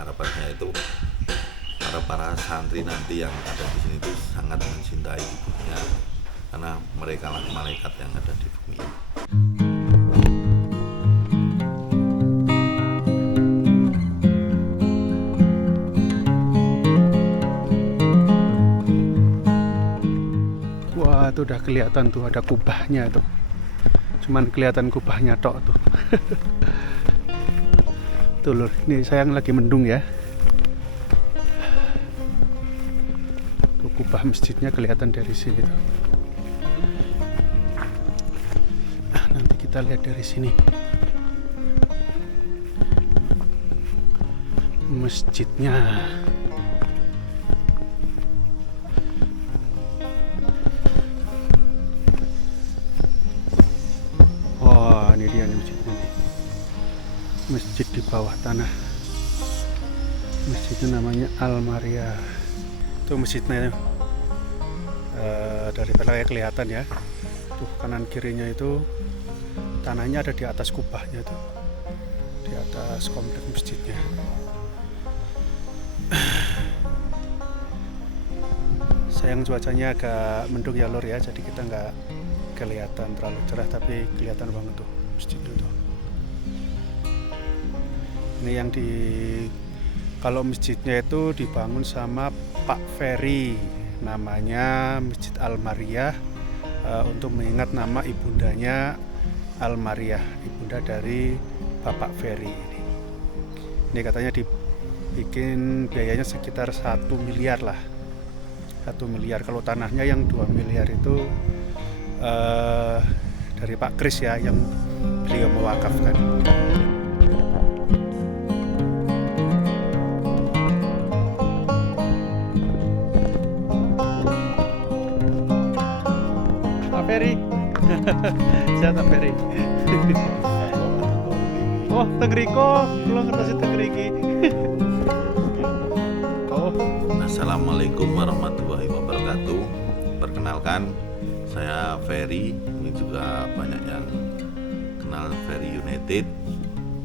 harapannya itu para santri nanti yang ada di sini itu sangat mencintai ibunya, karena mereka lah malaikat yang ada di bumi ini. Wah, itu udah kelihatan tuh ada kubahnya tuh. Cuman kelihatan kubahnya tok tuh. Tuh lur, ini sayang lagi mendung ya. Tuh kubah masjidnya kelihatan dari sini tuh. Nanti kita lihat dari sini. Masjidnya. Wah, ini dia nih masjidnya nih. Masjid di bawah tanah. Masjidnya namanya Al-Maria. Itu masjidnya dari belakang kelihatan ya. Tuh kanan kirinya itu tanahnya ada di atas kubahnya tuh. Di atas komplek masjidnya. Sayang cuacanya agak mendung ya lor ya, jadi kita nggak kelihatan terlalu cerah, tapi kelihatan banget tuh masjidnya tuh. Ini yang kalau masjidnya itu dibangun sama Pak Ferry, namanya Masjid Al-Mariah, untuk mengingat nama ibundanya Al-Mariah, ibunda dari Bapak Ferry ini. Ini katanya dibikin biayanya sekitar 1 miliar lah. 1 miliar. Kalau tanahnya yang 2 miliar itu dari Pak Kris ya, yang beliau mewakafkan. Pak Ferry. Sehat Pak Ferry. Oh, Tegriko, kalau ngerti Tegriki. Oh. Assalamualaikum warahmatullahi wabarakatuh. Perkenalkan, saya Ferry. Ini juga banyak yang kenal Ferry United.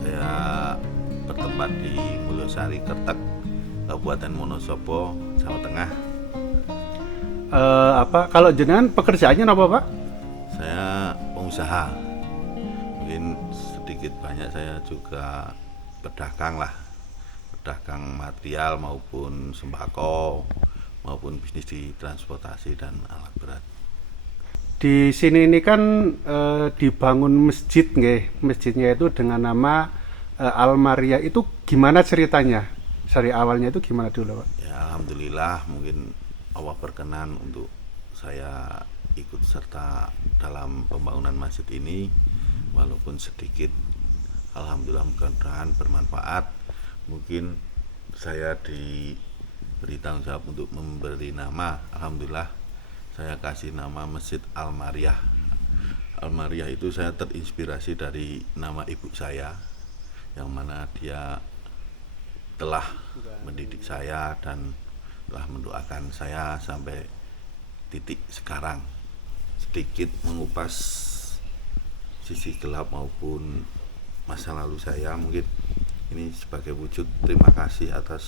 Saya bertempat di Mulyosari Kertek, Kabupaten Wonosobo, Jawa Tengah. Kalau jenengan pekerjaannya apa Pak? Saya pengusaha. Mungkin sedikit banyak saya juga pedagang lah. Pedagang material maupun sembako, maupun bisnis di transportasi dan alat berat. Di sini ini kan dibangun masjid nggih. Masjidnya itu dengan nama Al-Maria. Itu gimana ceritanya? Dari awalnya itu gimana dulu Pak? Ya alhamdulillah, mungkin Allah berkenan untuk saya ikut serta dalam pembangunan masjid ini, walaupun sedikit. Alhamdulillah mudah-mudahan bermanfaat. Mungkin saya diberi tanggung jawab untuk memberi nama. Alhamdulillah saya kasih nama Masjid Al-Mariah. Al-Mariah itu saya terinspirasi dari nama ibu saya, yang mana dia telah mendidik saya dan telah mendoakan saya sampai titik sekarang. Sedikit mengupas sisi gelap maupun masa lalu saya, mungkin ini sebagai wujud terima kasih atas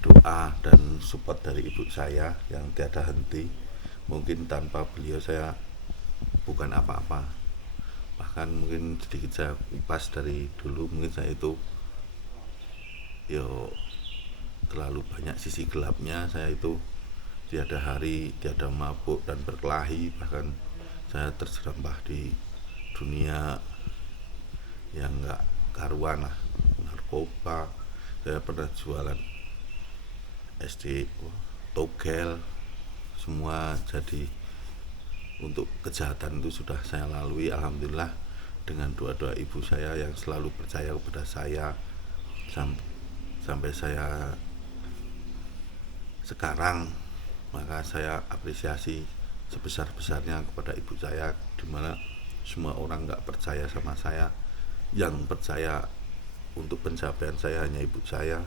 doa dan support dari ibu saya yang tiada henti. Mungkin tanpa beliau saya bukan apa-apa. Bahkan mungkin sedikit saya kupas dari dulu, mungkin saya itu terlalu banyak sisi gelapnya. Saya itu tiada hari, tiada mabuk dan berkelahi. Bahkan saya terjerembab di dunia yang enggak karuan lah, narkoba. Saya pernah jualan SD, togel, semua. Jadi untuk kejahatan itu sudah saya lalui. Alhamdulillah dengan doa-doa ibu saya yang selalu percaya kepada saya sampai saya sekarang. Maka saya apresiasi sebesar-besarnya kepada ibu saya, dimana semua orang nggak percaya sama saya. Yang percaya untuk pencapaian saya hanya ibu saya.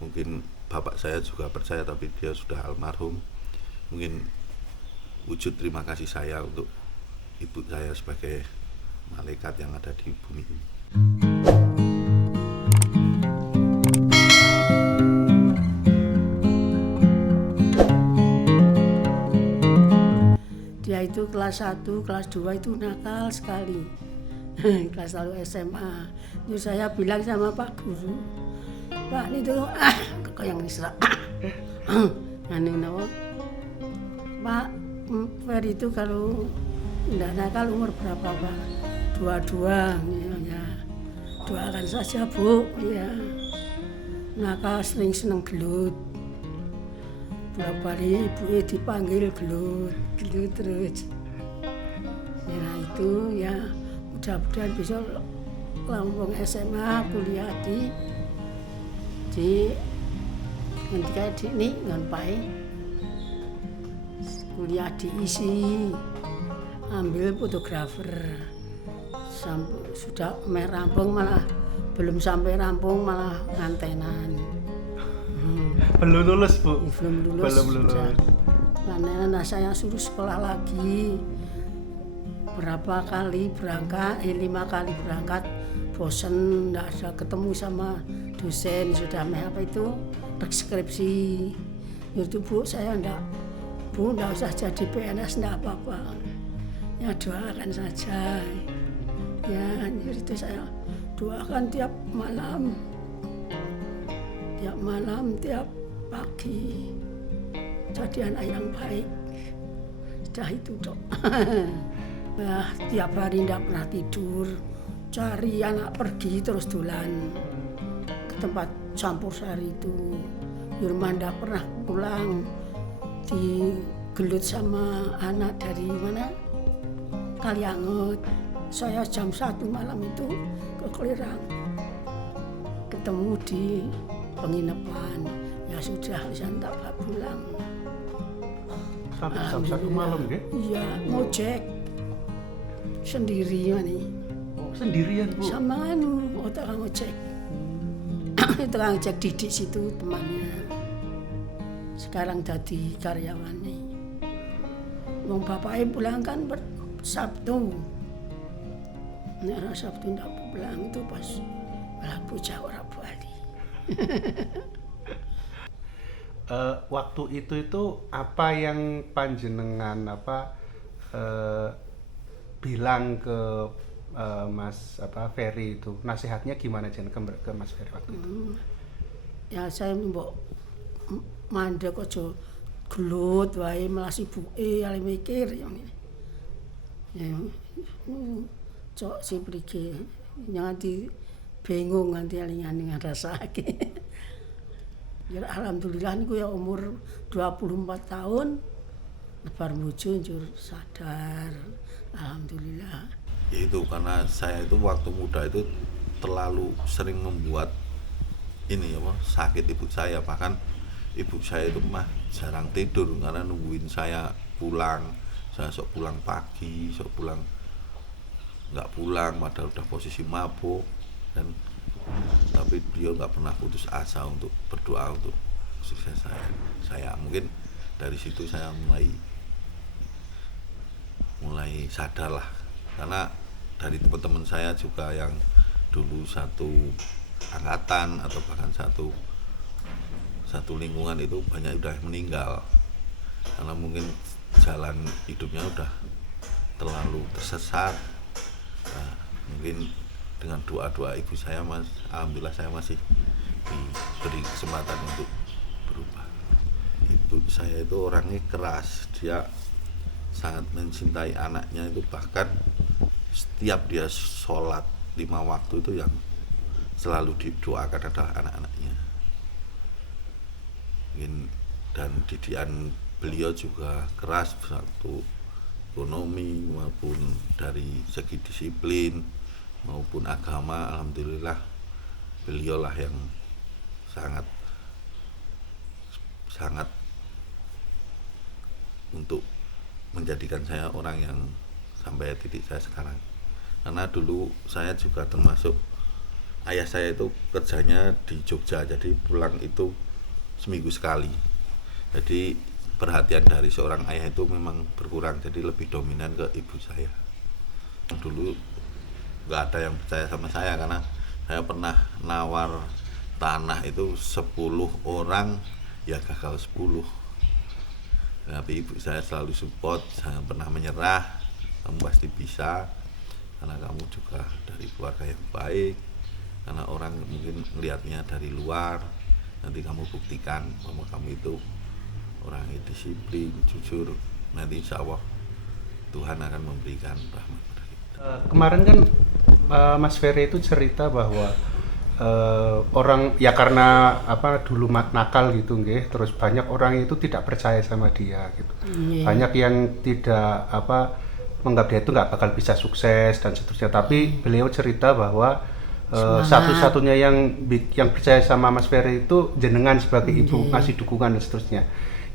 Mungkin bapak saya juga percaya, tapi dia sudah almarhum. Mungkin wujud terima kasih saya untuk ibu saya sebagai malaikat yang ada di bumi ini. itu kelas 1, kelas 2 itu nakal sekali. Kelas 1 SMA. Terus saya bilang sama Pak Guru, Pak itu kok yang nisra. Pak Ferry itu kalau tidak nakal umur berapa Pak? 22 ya. Doakan saja Bu ya. Nakal sering seneng gelut. Bolak-balik ibu dipanggil gelut terus. Ya itu ya mudah-mudahan besok lambung SMA kuliah di ketika di ini nganpai kuliah diisi ambil fotografer sampai sudah rampung malah belum sampai rampung malah ngantenan. Belum lulus Bu? Belum lulus. Karena saya suruh sekolah lagi berapa kali berangkat, 5 kali berangkat bosen, nggak ada ketemu sama dosen sudah apa itu skripsi. Itu Bu saya nggak usah jadi PNS nggak apa-apa. Ya doakan saja. Ya itu saya doakan tiap malam, tiap pagi jadi anak yang baik. Sudah itu Dok. Nah, tiap hari tidak pernah tidur, cari anak pergi terus dolan ke tempat campur sari itu. Yurman tidak pernah pulang, digelut sama anak dari mana? Kalianget. Saya jam 1 malam itu ke Kelirang, ketemu di penginapan. Ya sudah, saya tak pulang. Sampai jam 1 malam ya? Iya, ngojek sendiri nih. Oh, sendirian Bu? Sama tukang ojek. Tukang ojek Didik situ temannya. Sekarang jadi karyawan nih. Wong bapaknya pulang kan Sabtu. Nek Sabtu ndak pulang itu pas malah bocah ora bali. Waktu itu apa yang panjenengan bilang ke Mas Ferry itu, nasihatnya gimana Jen ke Mas Ferry waktu itu? Ya saya mbok mandek aja gelut wae melas ibuke ale mikir ya ngene. Ya cok si priki nganti bingung nganti aling-aling ngrasake. Ya alhamdulillah niku ya umur 24 tahun bar bojo njur sadar. Alhamdulillah. Itu karena saya itu waktu muda itu terlalu sering membuat ini sakit ibu saya, bahkan ibu saya itu mah jarang tidur karena nungguin saya pulang. Saya sok pulang pagi, sok pulang nggak pulang, padahal udah posisi mabuk, dan tapi beliau nggak pernah putus asa untuk berdoa untuk sukses saya. Mungkin dari situ saya mulai sadar lah, karena dari teman-teman saya juga yang dulu satu angkatan atau bahkan satu lingkungan itu banyak udah meninggal karena mungkin jalan hidupnya udah terlalu tersesat. Nah, mungkin dengan doa-doa ibu saya alhamdulillah saya masih diberi kesempatan untuk berubah. Ibu saya itu orangnya keras, dia sangat mencintai anaknya, itu bahkan setiap dia sholat 5 waktu itu yang selalu didoakan adalah anak-anaknya. Dan didikan beliau juga keras, satu ekonomi maupun dari segi disiplin maupun agama. Alhamdulillah beliaulah yang sangat untuk menjadikan saya orang yang sampai titik saya sekarang. Karena dulu saya juga termasuk, ayah saya itu kerjanya di Jogja, jadi pulang itu seminggu sekali. Jadi perhatian dari seorang ayah itu memang berkurang, jadi lebih dominan ke ibu saya. Dulu nggak ada yang percaya sama saya karena saya pernah nawar tanah itu 10 orang ya gagal 10. Tapi ibu saya selalu support, jangan pernah menyerah, kamu pasti bisa, karena kamu juga dari keluarga yang baik. Karena orang mungkin melihatnya dari luar, nanti kamu buktikan bahwa kamu itu orang yang disiplin, jujur, nanti insya Allah Tuhan akan memberikan rahmat pada kita. Kemarin kan Mas Ferry itu cerita bahwa orang ya karena dulu nakal gitu nggih, terus banyak orang itu tidak percaya sama dia gitu. Banyak yang tidak menganggap dia itu nggak bakal bisa sukses dan seterusnya. Tapi beliau cerita bahwa satu-satunya yang percaya sama Mas Ferry itu jenengan sebagai ibu, ngasih dukungan dan seterusnya.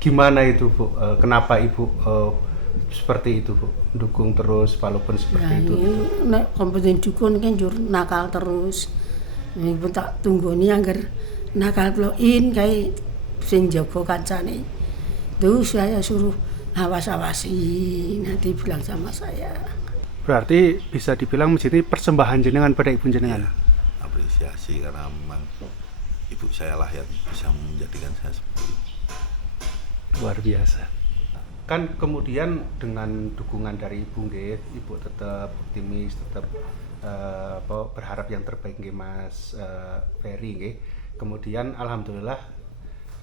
Gimana itu Bu? Kenapa ibu seperti itu Bu? Dukung terus walaupun seperti itu. Nek kompeten dukun kan jur nakal terus. Ibu tak tunggoni anggar nakal bloin kayak sing jaga kancane. Terus saya suruh awas-awasi, nanti bilang sama saya. Berarti bisa dibilang masjid ini persembahan jenengan pada ibu jenengan. Ya, apresiasi karena memang ibu saya lah yang bisa menjadikan saya seperti itu. Luar biasa. Kan kemudian dengan dukungan dari ibu nggih, ibu tetap optimis, tetap berharap yang terbaik nggih Mas Ferry nggih. Kemudian alhamdulillah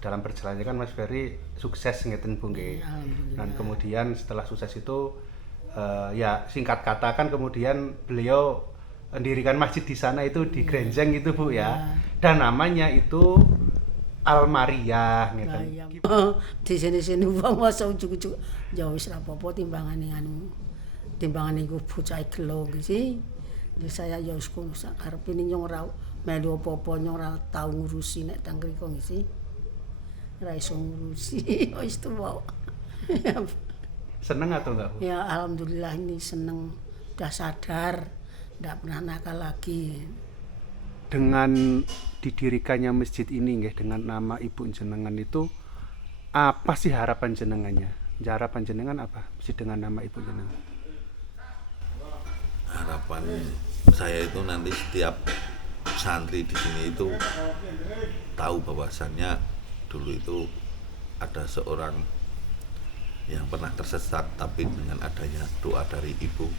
dalam perjalanannya kan Mas Ferry sukses ngeten Bu nggih. Dan kemudian setelah sukses itu ya singkat kata kan kemudian beliau mendirikan masjid di sana itu di Grenjeng itu Bu ya. Dan namanya itu Almariah ngeten. Di sini-sini wong masa ujug-ujug ya wis ra apa-apa timbangane iku bocah gelo sih. Ya saya ya wis kono sak karepe nyong ora melu apa-apa nyong ora tau ngurusi nek tang mriko sih. Ora iso ngurusi wis tuwa. Seneng atau enggak Bu? Ya alhamdulillah ini seneng, udah sadar, enggak pernah nakal lagi. Dengan didirikannya masjid ini nggih dengan nama ibu jenengan itu apa sih harapan jenengannya? Harapan jenengan apa sih dengan nama ibu jenengan? Harapan saya itu nanti setiap santri di sini itu tahu bahwasannya dulu itu ada seorang yang pernah tersesat, tapi dengan adanya doa dari ibu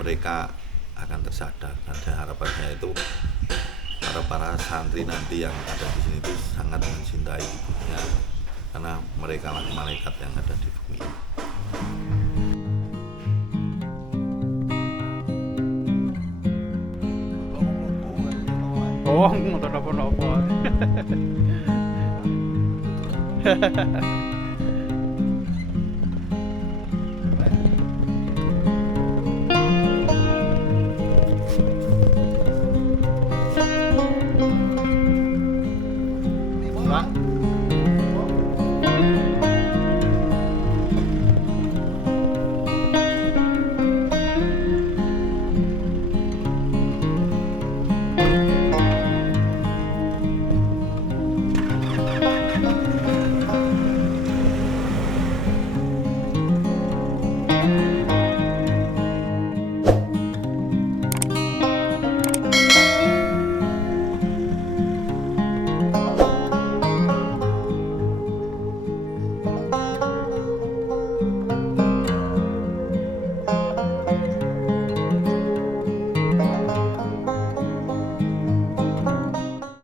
mereka akan tersadar. Dan harapan saya itu para santri nanti yang ada di sini itu sangat mencintai ibunya, karena mereka lah malaikat yang ada di bumi ini. Oh, nggak apa-apa.